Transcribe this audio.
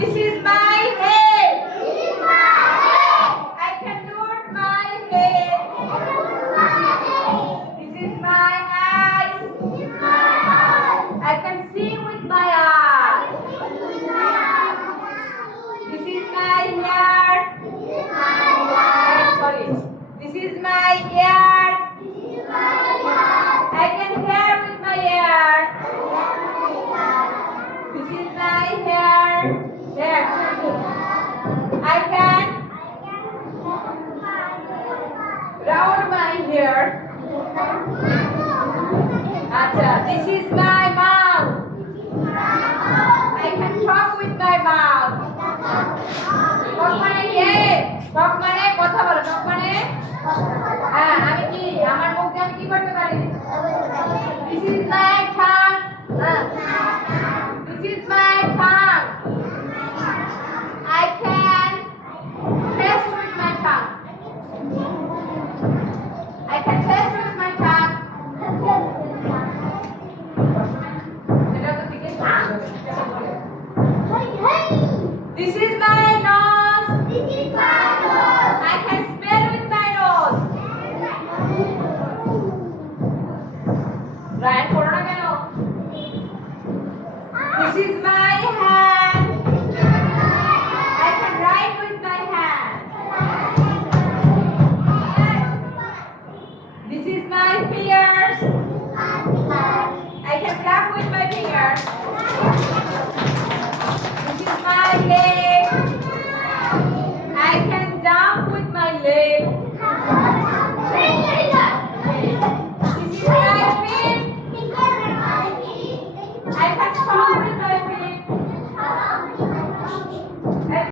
This is my head. I can note my head. This is my eyes. I can see with my eyes. This is my hair. Sorry. This is my ear. I can hear with my ear. This is my hair. There. I can round my hair. Acha. This is my mouth. I can talk with my mouth. Talk মানে কে? Talk মানে কথা বলো। Talk মানে হ্যাঁ আমি কি আমার মুখ দিয়ে আমি কি করতে পারি? This is my tongue. This is my tongue. I can taste with my tongue. I can taste with my tongue. এটা তো ঠিক আছে। This is my nose. I can smell with my nose. Ryan, করো না কেন? This is my hand.